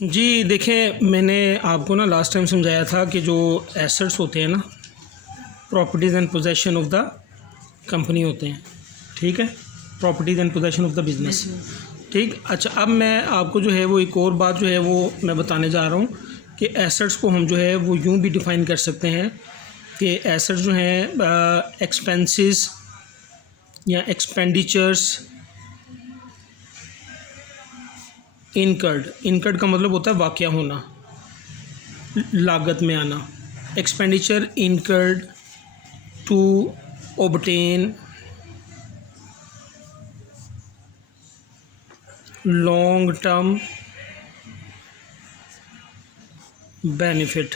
जी देखें, मैंने आपको ना लास्ट टाइम समझाया था कि जो एसेट्स होते हैं ना, properties and possession of the company होते हैं, ठीक है, properties and possession of the business, ठीक। अच्छा, अब मैं आपको जो है वो एक और बात जो है वो मैं बताने जा रहा हूँ कि एसेट्स को हम जो है वो यूँ भी डिफ़ाइन कर सकते हैं कि एसेट्स जो हैं एक्सपेंसेस या एक्सपेंडिचर्स इनकर्ड का मतलब होता है वाक़या होना, लागत में आना। Expenditure incurred to obtain long term benefit,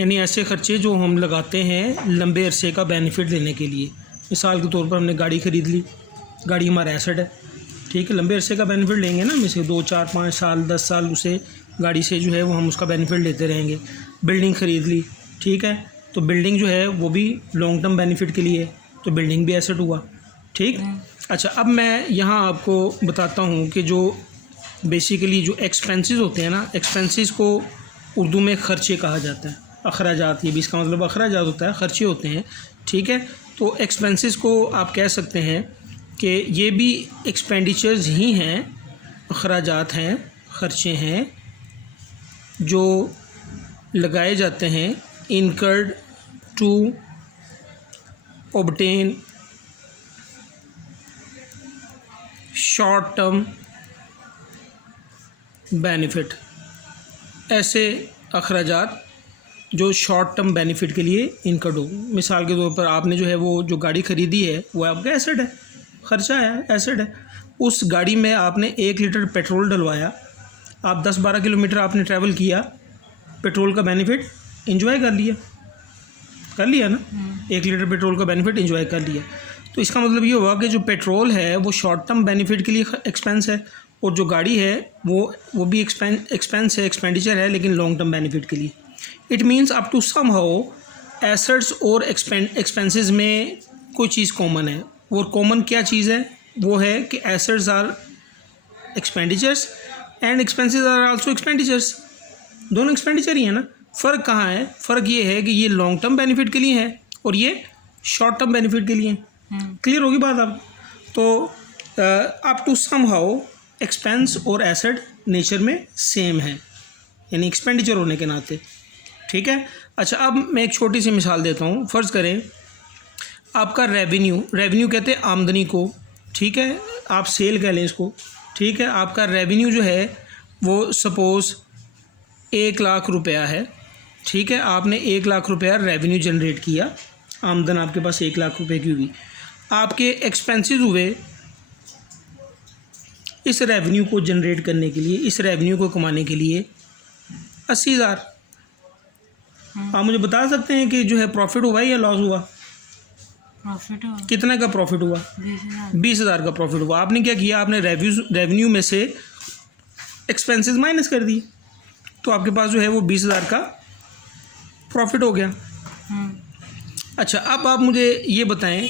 यानी ऐसे खर्चे जो हम लगाते हैं लंबे अरसे का बेनिफिट लेने के लिए। मिसाल के तौर पर हमने गाड़ी ख़रीद ली, गाड़ी हमारा एसेट है, ठीक है, लंबे अरसे का बेनिफिट लेंगे ना, जैसे 2, 4, 5 साल 10 साल उसे गाड़ी से जो है वो हम उसका बेनिफिट लेते रहेंगे। बिल्डिंग ख़रीद ली, ठीक है, तो बिल्डिंग जो है वो भी लॉन्ग टर्म बेनिफिट के लिए है, तो बिल्डिंग भी एसेट हुआ, ठीक। अच्छा, अब मैं यहाँ आपको बताता हूँ कि जो बेसिकली जो एक्सपेंसेस होते हैं ना, एक्सपेंसेस को उर्दू में ख़र्चे कहा जाता है, अखराजात, ये भी इसका मतलब अखराजात होता है, ख़र्चे होते हैं, ठीक है। तो एक्सपेंसेस को आप कह सकते हैं कि ये भी एक्सपेंडिचर्स ही हैं, अखराजात हैं, ख़र्चे हैं जो लगाए जाते हैं incurred to obtain short term benefit. ऐसे अखराजात जो शॉर्ट टर्म बेनिफिट के लिए इनकर्ड हो। मिसाल के तौर पर आपने जो है वो जो गाड़ी ख़रीदी है वो आपका एसेट है, ख़र्चा है, एसेट है। उस गाड़ी में आपने 1 लीटर पेट्रोल डलवाया, आप 10-12 किलोमीटर आपने ट्रैवल किया, पेट्रोल का बेनिफिट एंजॉय कर लिया ना, 1 लीटर पेट्रोल का बेनिफिट एंजॉय कर लिया। तो इसका मतलब ये हुआ कि जो पेट्रोल है वो शॉर्ट टर्म बेनिफिट के लिए एक्सपेंस है, और जो गाड़ी है वो भी एक्सपेंस है, एक्सपेंडिचर है, लेकिन लॉन्ग टर्म बेनिफिट के लिए। It means up to somehow assets और एक्सपेंसेस में कोई चीज़ कॉमन है, और कॉमन क्या चीज़ है? वो है कि assets are expenditures and expenses are also expenditures, दोनों एक्सपेंडिचर ही है ना। फ़र्क कहाँ है? फ़र्क ये है कि ये लॉन्ग टर्म बेनिफिट के लिए है और ये शॉर्ट टर्म बेनिफिट के लिए है। क्लियर होगी बात अब? तो up to somehow expense और एसेट नेचर में सेम है, यानी एक्सपेंडिचर होने के नाते, ठीक है। अच्छा, अब मैं एक छोटी सी मिसाल देता हूँ। फ़र्ज़ करें आपका रेवेन्यू कहते हैं आमदनी को, ठीक है, आप सेल कह लें इसको, ठीक है। आपका रेवेन्यू जो है वो सपोज़ 1 लाख रुपया है, ठीक है, आपने 1 लाख रुपया रेवेन्यू जनरेट किया, आमदन आपके पास 1 लाख रुपए की हुई। आपके एक्सपेंसेस हुए इस रेवेन्यू को जनरेट करने के लिए, इस रेवेन्यू को कमाने के लिए 80,000। आप मुझे बता सकते हैं कि जो है प्रॉफिट हुआ या लॉस हुआ? प्रॉफिट हुआ। कितने का प्रॉफिट हुआ? 20,000 का प्रॉफिट हुआ। आपने क्या किया? आपने रेवेन्यू में से एक्सपेंसेस माइनस कर दिए, तो आपके पास जो है वो 20,000 का प्रॉफिट हो गया। अच्छा, अब आप मुझे ये बताएं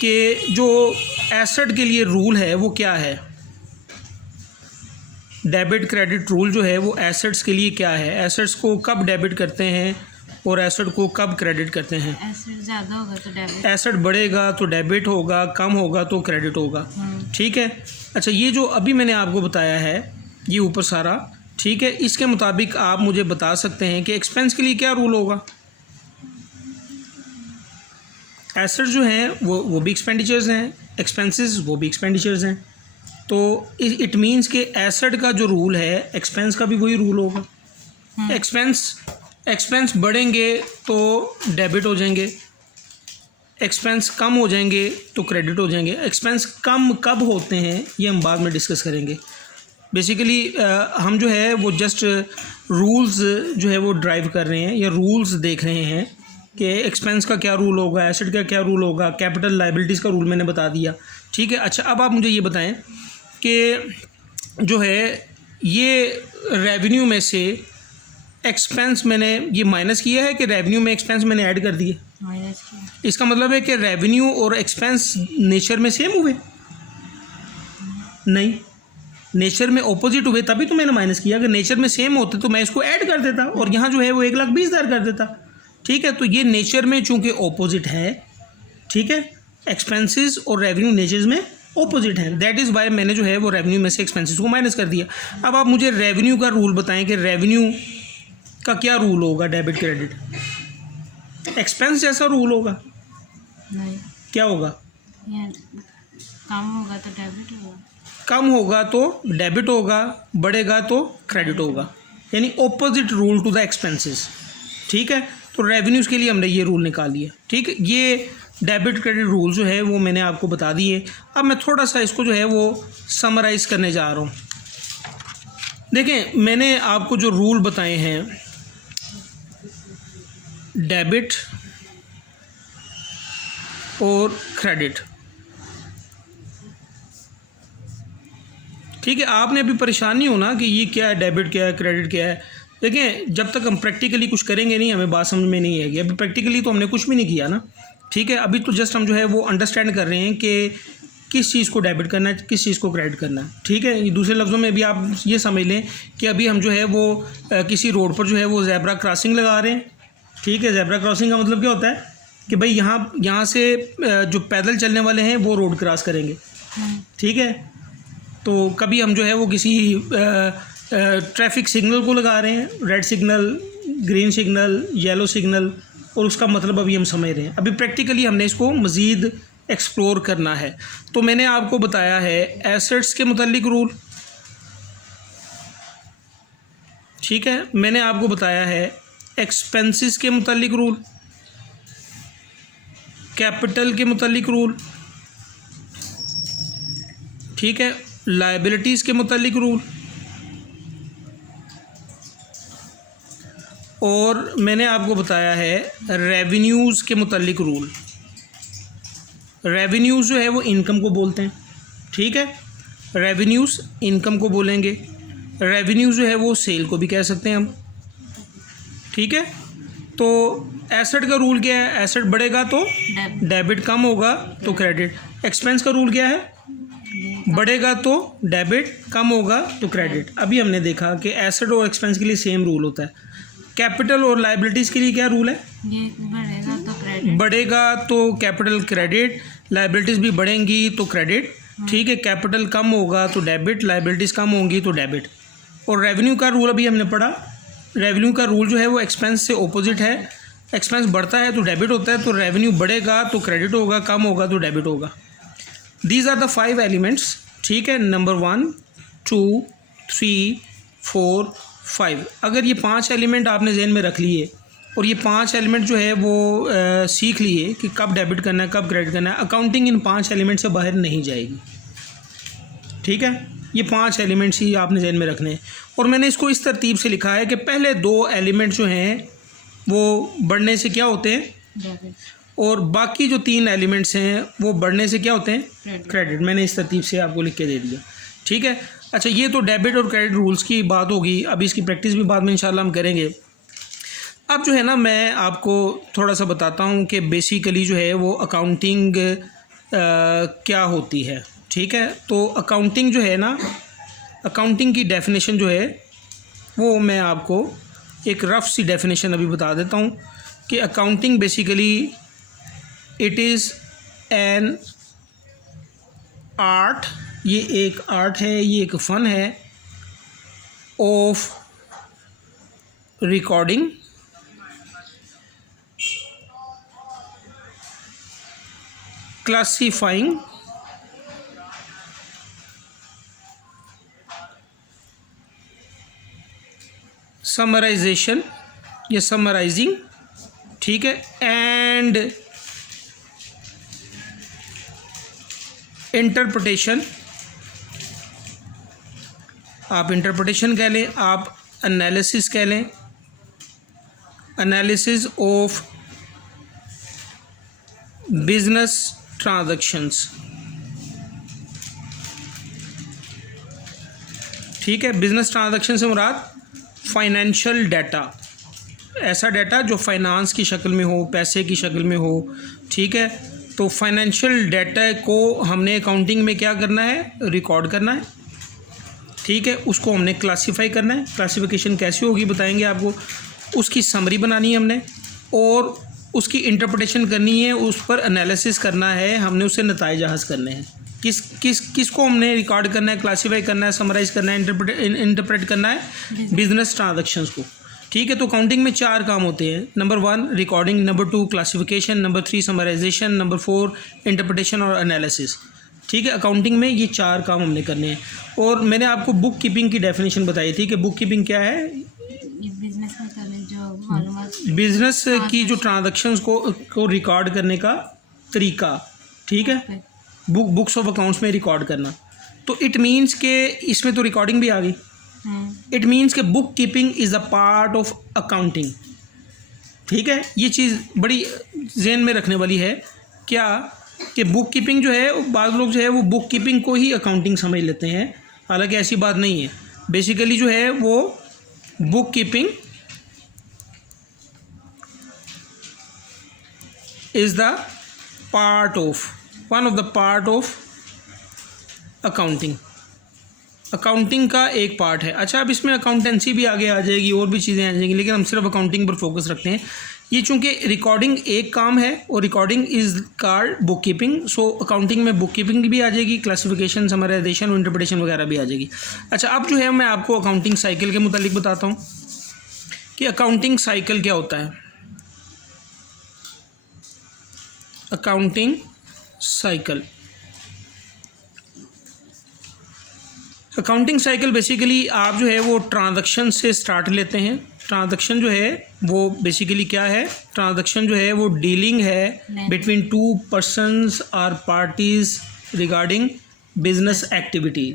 कि जो एसेट के लिए रूल है वो क्या है? डेबिट क्रेडिट रूल जो है वो एसेट्स के लिए क्या है? एसेट्स को कब डेबिट करते हैं और एसेट को कब क्रेडिट करते हैं? एसेट ज़्यादा होगा तो डेबिट, एसेट बढ़ेगा तो डेबिट होगा, कम होगा तो क्रेडिट होगा, ठीक है। अच्छा, ये जो अभी मैंने आपको बताया है ये ऊपर सारा, ठीक है, इसके मुताबिक आप मुझे बता सकते हैं कि एक्सपेंस के लिए क्या रूल होगा? एसेट जो हैं वो भी एक्सपेंडिचर्स हैं, एक्सपेंसेस वो भी एक्सपेंडिचर्स हैं, तो इट मीन्स कि एसेट का जो रूल है एक्सपेंस का भी वही रूल होगा। एक्सपेंस बढ़ेंगे तो डेबिट हो जाएंगे, एक्सपेंस कम हो जाएंगे तो क्रेडिट हो जाएंगे। एक्सपेंस कम कब होते हैं ये हम बाद में डिस्कस करेंगे। बेसिकली हम जो है वो जस्ट रूल्स जो है वो ड्राइव कर रहे हैं या रूल्स देख रहे हैं कि एक्सपेंस का क्या रूल होगा, एसेट का क्या रूल होगा, कैपिटल लाइबिलिटीज़ का रूल मैंने बता दिया, ठीक है। अच्छा, अब आप मुझे ये बताएं कि जो है ये रेवेन्यू में से एक्सपेंस मैंने ये माइनस किया है कि रेवेन्यू में एक्सपेंस मैंने ऐड कर दिए? माइनस किया। इसका मतलब है कि रेवेन्यू और एक्सपेंस नेचर में सेम हुए? नहीं, नेचर में ऑपोजिट हुए तभी तो मैंने माइनस किया। अगर नेचर में सेम होते तो मैं इसको ऐड कर देता और यहाँ जो है वो 1,20,000 कर देता। ठीक है, तो ये नेचर में चूँकि ऑपोजिट है, ठीक है, एक्सपेंसेस और रेवेन्यू नेचर में ऑपोजिट हैं, दैट इज़ वाई मैंने जो है वो रेवेन्यू में से एक्सपेंसेस को माइनस कर दिया। अब आप मुझे रेवेन्यू का रूल बताएं कि रेवेन्यू का क्या रूल होगा डेबिट क्रेडिट? एक्सपेंस जैसा रूल होगा? नहीं, क्या होगा? ये कम होगा तो डेबिट होगा, कम होगा तो डेबिट होगा, बढ़ेगा तो क्रेडिट होगा, यानी opposite rule to the expenses. ठीक है, तो रेवेन्यूज़ के लिए हमने ये रूल निकाल लिया। ठीक है, ये डेबिट क्रेडिट रूल जो है वो मैंने आपको बता दिए। अब मैं थोड़ा सा इसको जो है वो समराइज़ करने जा रहा हूँ। देखें, मैंने आपको जो रूल बताए हैं डेबिट और क्रेडिट, ठीक है, आपने अभी परेशान नहीं होना कि ये क्या है, डेबिट क्या है, क्रेडिट क्या है। देखें, जब तक हम प्रैक्टिकली कुछ करेंगे नहीं हमें बात समझ में नहीं आएगी। अभी प्रैक्टिकली तो हमने कुछ भी नहीं किया ना, ठीक है, अभी तो जस्ट हम जो है वो अंडरस्टैंड कर रहे हैं कि किस चीज़ को डेबिट करना है, किस चीज़ को क्रेडिट करना है। ठीक है, दूसरे लफ्ज़ों में भी आप ये समझ लें कि अभी हम जो है वो किसी रोड पर जो है वो ज़ेब्रा क्रॉसिंग लगा रहे हैं। ठीक है, ज़ेब्रा क्रॉसिंग का मतलब क्या होता है कि भाई यहाँ से जो पैदल चलने वाले हैं वो रोड क्रॉस करेंगे। ठीक है, तो कभी हम जो है वो किसी ट्रैफिक सिग्नल को लगा रहे हैं, red signal, green signal, yellow signal, और उसका मतलब अभी हम समझ रहे हैं। अभी प्रैक्टिकली हमने इसको मज़ीद एक्सप्लोर करना है। तो मैंने आपको बताया है एसेट्स के मुतालिक रूल, ठीक है, मैंने आपको बताया है एक्सपेंसेस के मुतालिक रूल, कैपिटल के मुतालिक रूल, ठीक है, लायबिलिटीज़ के मुतालिक रूल, और मैंने आपको बताया है रेवेन्यूज़ के मुतालिक रूल। रेवेन्यूज़ जो है वो इनकम को बोलते हैं। ठीक है, रेवेन्यूज़ इनकम को बोलेंगे। रेवेन्यूज़ जो है वो सेल को भी कह सकते हैं हम। ठीक है, तो एसेट का रूल क्या है? एसेट बढ़ेगा तो डेबिट, कम होगा तो क्रेडिट। एक्सपेंस का रूल क्या है? बढ़ेगा तो डेबिट, कम होगा तो क्रेडिट। अभी हमने देखा कि एसेट और एक्सपेंस के लिए सेम रूल होता है। कैपिटल और लायबिलिटीज़ के लिए क्या रूल है? ये बढ़ेगा तो क्रेडिट, बढ़ेगा तो कैपिटल क्रेडिट, लायबिलिटीज़ भी बढ़ेंगी तो क्रेडिट। ठीक है, कैपिटल कम होगा तो डेबिट, लायबिलिटीज़ कम होंगी तो डेबिट। और रेवेन्यू का रूल अभी हमने पढ़ा। रेवेन्यू का रूल जो है वो एक्सपेंस से ऑपोजिट है। एक्सपेंस बढ़ता है तो डेबिट होता है, तो रेवेन्यू बढ़ेगा तो क्रेडिट होगा, कम होगा तो डेबिट होगा। These are the 5 elements. ठीक है, नंबर 1, 2, 3, 4, 5। अगर ये 5 एलिमेंट आपने जहन में रख लिए और ये 5 एलिमेंट जो है वो सीख लिए कि कब डेबिट करना है, कब क्रेडिट करना है, अकाउंटिंग इन 5 एलिमेंट से बाहर नहीं जाएगी। ठीक है, ये 5 एलिमेंट्स ही आपने जहन में रखने हैं। और मैंने इसको इस तरतीब से लिखा है कि पहले 2 एलिमेंट जो हैं वो बढ़ने से क्या होते हैं? डेबिट, और बाकी जो 3 एलिमेंट्स हैं वो बढ़ने से क्या होते हैं? क्रेडिट। क्रेडिट। मैंने इस तरतीब से आपको लिख के दे दिया। ठीक है, अच्छा, ये तो डेबिट और क्रेडिट रूल्स की बात होगी। अभी इसकी प्रैक्टिस भी बाद में इंशाल्लाह हम करेंगे। अब जो है ना, मैं आपको थोड़ा सा बताता हूँ कि बेसिकली जो है वो अकाउंटिंग क्या होती है। ठीक है, तो अकाउंटिंग जो है ना, अकाउंटिंग की डेफिनेशन जो है वो मैं आपको एक रफ़ सी डेफिनेशन अभी बता देता हूँ कि accounting basically it is an art, ये एक आर्ट है, ये एक फ़न है ऑफ रिकॉर्डिंग, क्लासीफाइंग, समराइजेशन या समराइजिंग, ठीक है, एंड इंटरप्रिटेशन। आप इंटरप्रिटेशन कह लें, आप एनालिसिस कह लें, एनालिसिस ऑफ बिजनेस ट्रांजैक्शंस। ठीक है, बिजनेस ट्रांजैक्शन से मुराद फाइनेंशियल डाटा, ऐसा डाटा जो फाइनेंस की शक्ल में हो, पैसे की शक्ल में हो। ठीक है, तो फाइनेंशियल डाटा को हमने अकाउंटिंग में क्या करना है? रिकॉर्ड करना है। ठीक है, उसको हमने क्लासीफाई करना है। क्लासिफिकेशन कैसे होगी बताएंगे आपको। उसकी समरी बनानी है हमने और उसकी इंटरप्रिटेशन करनी है, उस पर एनालिसिस करना है हमने, उससे नताइज हासिल करने हैं। किसको हमने रिकॉर्ड करना है, क्लासीफाई करना है, समराइज़ करना है, इंटरप्रेट करना है बिजनेस ट्रांजैक्शंस को। ठीक है, तो अकाउंटिंग में 4 काम होते हैं। Number 1 recording, number 2 classification, number 3 summarization, number 4 interpretation और एनालिसिस। ठीक है, अकाउंटिंग में ये 4 काम हमने करने हैं। और मैंने आपको बुक कीपिंग की डेफिनेशन बताई थी कि बुक कीपिंग क्या है। ये बिजनेस में करने जो मालूमात बिजनेस की जो ट्रांजैक्शंस को रिकॉर्ड करने का तरीका। ठीक है, बुक्स ऑफ अकाउंट्स में रिकॉर्ड करना। तो इट मीन्स के इसमें तो रिकॉर्डिंग भी आ गई। इट मीन्स के book keeping is a part of accounting. ठीक है, ये चीज़ बड़ी जहन में रखने वाली है क्या कि बुक कीपिंग जो है, बाद लोग जो है वो बुक कीपिंग को ही अकाउंटिंग समझ लेते हैं, हालांकि ऐसी बात नहीं है। बेसिकली जो है वो book keeping is the part of one of the part of accounting. Accounting का एक पार्ट है। अच्छा, अब इसमें अकाउंटेंसी भी आगे आ जाएगी, और भी चीज़ें आ जाएंगी, लेकिन हम सिर्फ अकाउंटिंग पर फोकस रखते हैं। ये चूँकि रिकॉर्डिंग एक काम है और recording is called book keeping, so accounting में बुक कीपिंग भी आ जाएगी, क्लासिफिकेशन, समराइजेशन और इंटरप्रिटेशन वगैरह भी आ जाएगी। अच्छा, अब जो है मैं आपको अकाउंटिंग साइकिल के मुतालिक बताता हूँ कि अकाउंटिंग साइकिल क्या होता है। Accounting cycle, accounting cycle basically आप जो है वो ट्रांजैक्शन से स्टार्ट लेते हैं। ट्रांजैक्शन जो है वो बेसिकली क्या है, ट्रांजैक्शन जो है वो डीलिंग है बिटवीन 2 पर्सन्स और parties regarding business activity.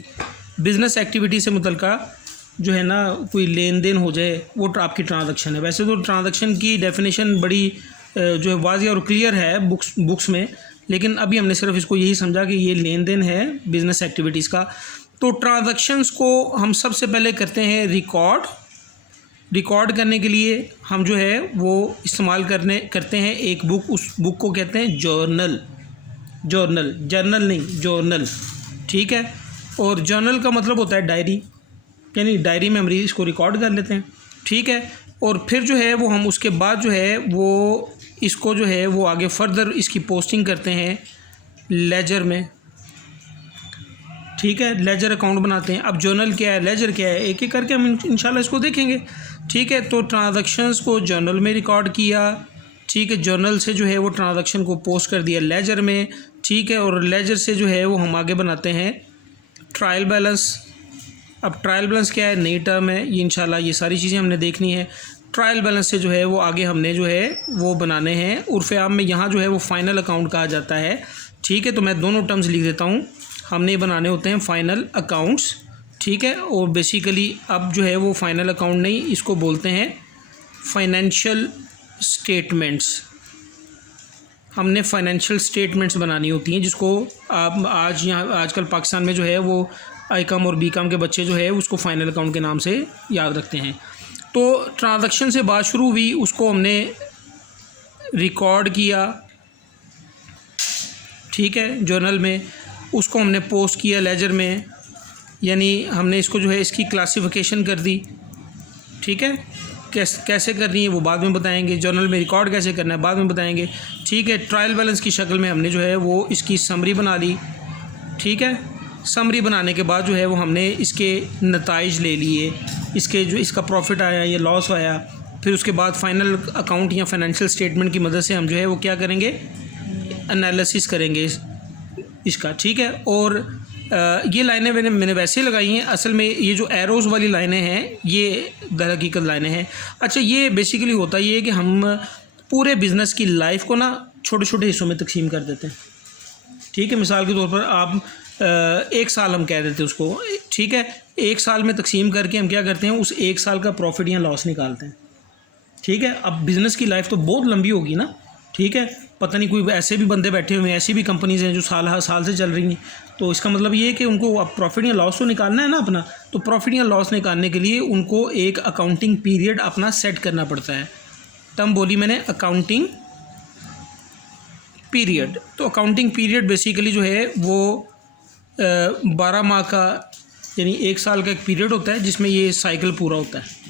Business activity से मुतल्लिका जो है ना कोई लेन देन हो जाए, वो आपकी ट्रांजैक्शन है। वैसे तो ट्रांजैक्शन की डेफिनेशन बड़ी जो है वाज़िह और क्लियर है बुक्स में, लेकिन अभी हमने सिर्फ इसको यही समझा कि ये लेन देन है बिजनेस एक्टिविटीज़ का। तो ट्रांजैक्शंस को हम सबसे पहले करते हैं रिकॉर्ड करने के लिए हम जो है वो इस्तेमाल करते हैं एक बुक। उस बुक को कहते हैं जर्नल नहीं, जर्नल। ठीक है, और जर्नल का मतलब होता है डायरी, यानी डायरी में हम इसको रिकॉर्ड कर लेते हैं। ठीक है, और फिर जो है वो हम उसके बाद जो है वो इसको जो है वो आगे फर्दर इसकी पोस्टिंग करते हैं लेजर में। ठीक है, लेजर अकाउंट बनाते हैं। अब जर्नल क्या है, लेजर क्या है, एक एक करके हम इंशाल्लाह इसको देखेंगे। ठीक है, तो ट्रांजैक्शंस को जर्नल में रिकॉर्ड किया। ठीक है, जर्नल से जो है वो ट्रांजैक्शन को पोस्ट कर दिया लेजर में। ठीक है, और लेजर से जो है वो हम आगे बनाते हैं ट्रायल बैलेंस। अब ट्रायल बैलेंस क्या है, नई टर्म है ये, इंशाल्लाह ये सारी चीज़ें हमने देखनी है। ट्रायल बैलेंस से जो है वो आगे हमने जो है वो बनाने हैं, उर्फ़ आम में यहाँ जो है वो फाइनल अकाउंट कहा जाता है। ठीक है, तो मैं दोनों टर्म्स लिख देता हूँ। हमने बनाने होते हैं फाइनल अकाउंट्स। ठीक है, और बेसिकली अब जो है वो फाइनल अकाउंट नहीं, इसको बोलते हैं फाइनेंशियल स्टेटमेंट्स। हमने फाइनेंशियल स्टेटमेंट्स बनानी होती हैं, जिसको आप आजकल पाकिस्तान में जो है वो आई.कॉम और बी.कॉम के बच्चे जो है उसको फाइनल अकाउंट के नाम से याद रखते हैं। तो ट्रांजैक्शन से बात शुरू हुई, उसको हमने रिकॉर्ड किया। ठीक है, जर्नल में, उसको हमने पोस्ट किया लेजर में, यानी हमने इसको जो है इसकी क्लासिफिकेशन कर दी। ठीक है, कैसे करनी है वो बाद में बताएंगे। जर्नल में रिकॉर्ड कैसे करना है बाद में बताएंगे। ठीक है, ट्रायल बैलेंस की शक्ल में हमने जो है वो इसकी समरी बना ली। ठीक है, समरी बनाने के बाद जो है वो हमने इसके नताइज ले लिए, इसके जो इसका प्रॉफिट आया या लॉस आया। फिर उसके बाद फाइनल अकाउंट या फाइनेंशियल स्टेटमेंट की मदद से हम जो है वो क्या करेंगे, एनालिसिस करेंगे इसका। ठीक है, और ये लाइनें मैंने वैसे ही लगाई हैं। असल में ये जो एरोज़ वाली लाइनें हैं ये दर हकीकत लाइनें हैं। अच्छा, ये बेसिकली होता ये है कि हम पूरे बिज़नेस की लाइफ को ना छोटे छोटे हिस्सों में तकसीम कर देते हैं। ठीक है, मिसाल के तौर पर आप 1 साल हम कह देते हैं उसको। ठीक है, 1 साल में तकसीम करके हम क्या करते हैं, उस 1 साल का प्रॉफिट या लॉस निकालते हैं। ठीक है, अब बिज़नेस की लाइफ तो बहुत लंबी होगी ना। ठीक है, पता नहीं कोई ऐसे भी बंदे बैठे हुए हैं, ऐसी भी कंपनीज़ हैं जो साल से चल रही हैं। तो इसका मतलब ये है कि उनको अब प्रॉफिट या लॉस तो निकालना है ना अपना। तो प्रॉफिट या लॉस निकालने के लिए उनको एक अकाउंटिंग पीरियड अपना सेट करना पड़ता है। टर्म बोली मैंने अकाउंटिंग पीरियड। तो अकाउंटिंग पीरियड बेसिकली जो है वो 12 माह का यानी 1 साल का एक पीरियड होता है जिसमें ये साइकिल पूरा होता है।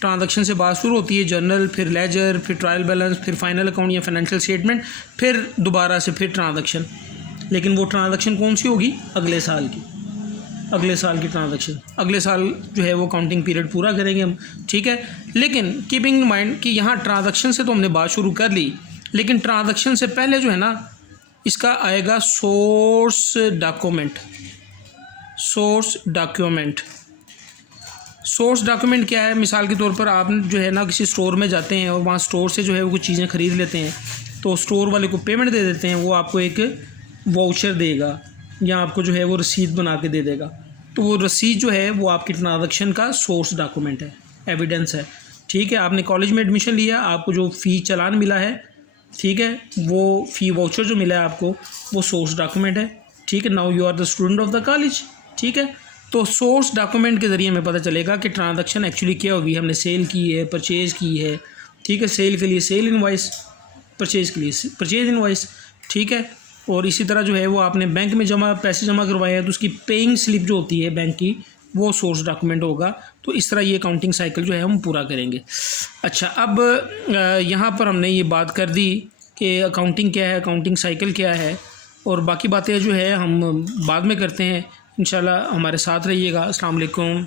ट्रांजैक्शन से बात शुरू होती है, जर्नल, फिर लेजर, फिर ट्रायल बैलेंस, फिर फाइनल अकाउंट या फाइनेंशियल स्टेटमेंट, फिर दोबारा से फिर ट्रांजैक्शन। लेकिन वो ट्रांजैक्शन कौन सी होगी? अगले साल की, अगले साल की ट्रांजैक्शन। अगले साल जो है वो काउंटिंग पीरियड पूरा करेंगे हम, ठीक है। लेकिन कीपिंग इन माइंड कि यहाँ ट्रांजैक्शन से तो हमने बात शुरू कर ली, लेकिन ट्रांजैक्शन से पहले जो है ना इसका आएगा source document. Source document, source document क्या है? मिसाल के तौर पर आप जो है ना किसी स्टोर में जाते हैं और वहाँ स्टोर से जो है वो कुछ चीज़ें ख़रीद लेते हैं, तो स्टोर वाले को पेमेंट दे देते हैं, वो आपको एक वाउचर देगा या आपको जो है वो रसीद बना के दे देगा। तो वो रसीद जो है वो आपकी ट्रांजैक्शन का सोर्स डॉक्यूमेंट है, एविडेंस है, ठीक है। आपने कॉलेज में एडमिशन लिया, आपको जो फ़ी चालान मिला है, ठीक है, वो फ़ी वाउचर जो मिला है आपको, वो सोर्स डॉक्यूमेंट है, ठीक है। Now you are the student of the college, ठीक है। तो सोर्स डॉक्यूमेंट के ज़रिए हमें पता चलेगा कि ट्रांजैक्शन एक्चुअली क्या होगी, हमने सेल की है, परचेज़ की है, ठीक है। सेल के लिए सेल इनवॉइस, परचेज़ के लिए परचेज़ इनवॉइस, ठीक है। और इसी तरह जो है वो आपने बैंक में पैसे जमा करवाए हैं तो उसकी पेइंग स्लिप जो होती है बैंक की, वो सोर्स डॉक्यूमेंट होगा। तो इस तरह ये अकाउंटिंग साइकिल जो है हम पूरा करेंगे। अच्छा, अब यहाँ पर हमने ये बात कर दी कि अकाउंटिंग क्या है, अकाउंटिंग साइकिल क्या है, और बाकी बातें जो है हम बाद में करते हैं इंशाल्लाह। हमारे साथ रहिएगा। अस्सलाम वालेकुम।